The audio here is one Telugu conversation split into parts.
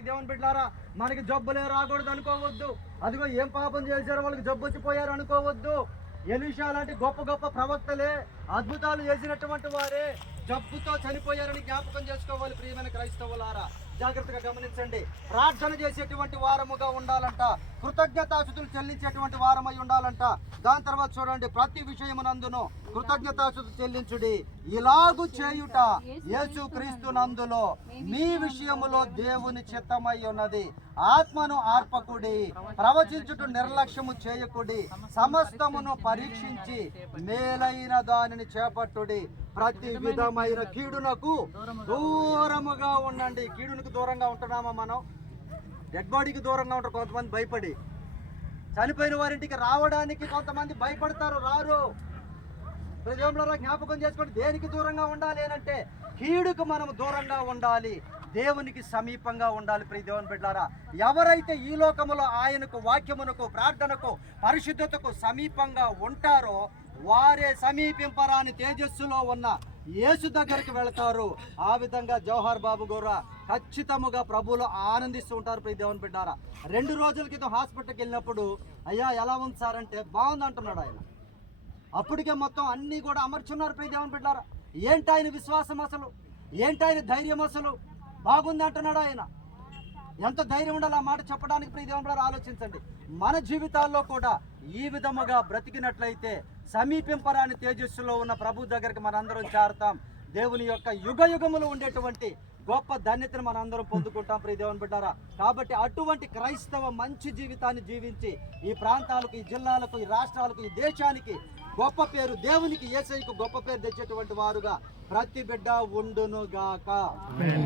ప్రియ దేవుని బిడ్డారా మనకి జబ్బులే రాకూడదు అనుకోవద్దు. అదిగో ఏం పాపం చేశారో వాళ్ళకి జబ్బు వచ్చిపోయారు అనుకోవద్దు. ఎలీషా లాంటి గొప్ప గొప్ప ప్రవక్తలే అద్భుతాలు చేసినటువంటి వారే జబ్బుతో చనిపోయారని జ్ఞాపకం చేసుకోవాలి ప్రియమైన క్రైస్తవులారా. జాగ్రత్తగా గమనించండి. ప్రార్థన చేసేటువంటి వారముగా ఉండాలంట. కృతజ్ఞతాశుతులు చెల్లించేటువంటి వారమై ఉండాలంట. దాని తర్వాత చూడండి ప్రతి విషయమునందును కృతజ్ఞతాశుతులు చెల్లించుడి. ఇలాగు చేయుట యేసు క్రీస్తు నందులో మీ విషయములో దేవుని చిత్తమై ఉన్నది. ఆత్మను ఆర్పకుడి ప్రవచించుట నిర్లక్ష్యము చేయకుడి సమస్తమును పరీక్షించి మేలైన దానిని చేపట్టుడి. ప్రతి విధమైన కీడునకు దూరముగా ఉండండి. కీడునకు దూరంగా ఉంటున్నామా మనం? డెడ్ బాడీకి దూరంగా ఉంటారు కొంతమంది భయపడి. చనిపోయిన వారింటికి రావడానికి కొంతమంది భయపడతారు. రారు. హృదయంలో జ్ఞాపకం చేసుకోండి. దేనికి దూరంగా ఉండాలి అంటే కీడుకు మనం దూరంగా ఉండాలి. దేవునికి సమీపంగా ఉండాలి. ప్రియ దేవుని బిడ్డారా ఎవరైతే ఈ లోకములో ఆయనకు వాక్యమునకు ప్రార్థనకు పరిశుద్ధతకు సమీపంగా ఉంటారో వారే సమీపింపరాని తేజస్సులో ఉన్న యేసు దగ్గరికి వెళతారు. ఆ విధంగా జవహర్ బాబు గౌర ఖచ్చితముగా ప్రభువులు ఆనందిస్తూ ఉంటారు ప్రియ దేవుని బిడ్డారా. రెండు రోజుల క్రితం హాస్పిటల్కి వెళ్ళినప్పుడు అయ్యా ఎలా ఉంది సార్? అంటే బాగుంది అంటున్నాడు ఆయన. అప్పటికే మొత్తం అన్నీ కూడా అమర్చున్నారు ప్రియ దేవుని బిడ్డారా. ఏంటి ఆయన విశ్వాసం అసలు? ఏంటి ఆయన ధైర్యం అసలు? బాగుంది అంటున్నాడు ఆయన. ఎంత ధైర్యం ఉండాలి ఆ మాట చెప్పడానికి ప్రియ ఆలోచించండి. మన జీవితాల్లో కూడా ఈ విధముగా బ్రతికినట్లయితే సమీపింపరాని తేజస్సులో ఉన్న ప్రభు దగ్గరికి మనందరం చేరతాం. దేవుని యొక్క యుగ యుగములు ఉండేటువంటి గొప్ప ధన్యతను మనందరం పొందుకుంటాం ప్రియ దేవుని బిడ్డారా కాబట్టి అటువంటి క్రైస్తవ మంచి జీవితాన్ని జీవించి ఈ ప్రాంతాలకు ఈ జిల్లాలకు ఈ రాష్ట్రాలకు ఈ దేశానికి గొప్ప పేరు దేవునికి ఏసైకు గొప్ప పేరు తెచ్చేటువంటి వారుగా ప్రతి బిడ్డ ఉండును గాక.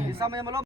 ఈ సమయంలో